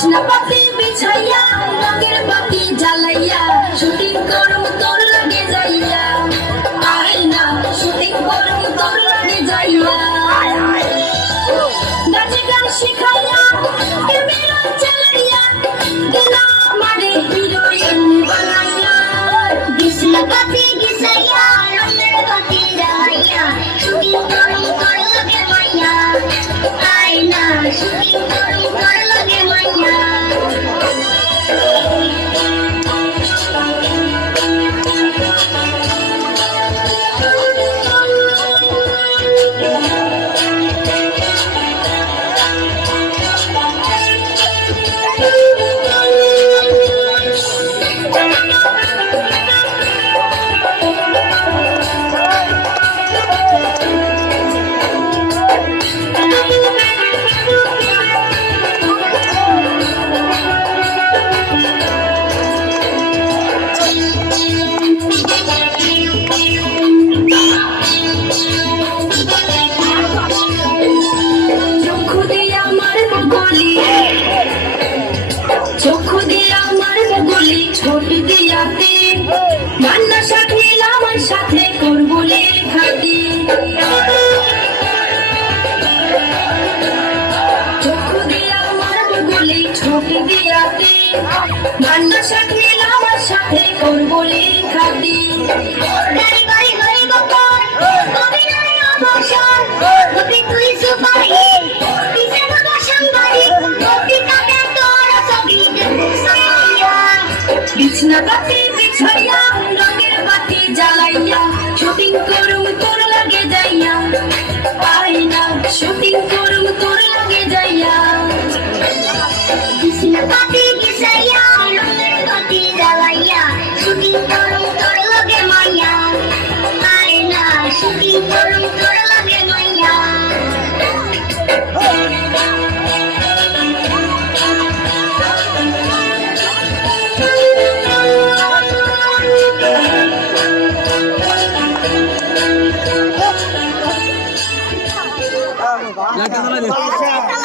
বিছনাপাতি বিছাইয়া রঙের বাতি জ্বালাইয়া শুটিং করু তোর লাগে যাইয়া আয় না শুটিং করু তোর লাগে যাইয়া নাচে গান শিখাইয়া ক্যামেরা চালাইয়া দিলা আমারে হিরোইন বানাইয়া বিছনাপাতি বিছাইয়া রঙের বাতি জ্বালাইয়া শুটিং করু তোর লাগে মাইয়া আয় না শুটিং করু তোর লাগে মাইয়া চক্ষু দিয়ে আমার বলি ছোট দিয়াতে মান্না সাথে আমার সাথে করবলে খাতি চক্ষু দিয়ে আমার বলি ছোট দিয়াতে মান্না সাথে আমার সাথে করবলে খাতি গাড়ি গাড়ি গাড়ি বকর অভিনয় অবসর কবি তুই সুপার হিট পিছে বাবা সাংবারি কবি কাটে তোর ছবি বিছনা বাতি বিছাইয়া রঙের বাতি জ্বালাইয়া শুটিং করুম তোর লাগে যাইয়া আয় না শুটিং করুম তোর লাগে যাইয়া বিছনা বাতি বিছাইয়া রঙের বাতি জ্বালাইয়া শুটিং করুম তোর লাগে মাইয়া আয় না শুটিং করুম তোর লাগে মাইয়া Like